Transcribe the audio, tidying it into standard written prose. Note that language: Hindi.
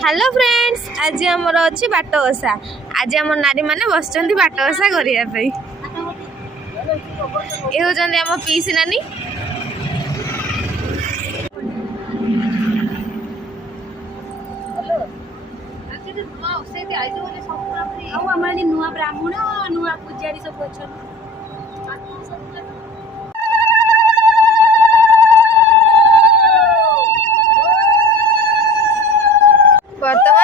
हेलो फ्रेंड्स, आज आमर अच्छी बाट ओषा। आज आम नारी मैंने बस बाट ओषा करने। ये होचंदी आम पीसी नानी। नुआ ब्राह्मण नुआ पूजारी सब अच्छा बर्तमान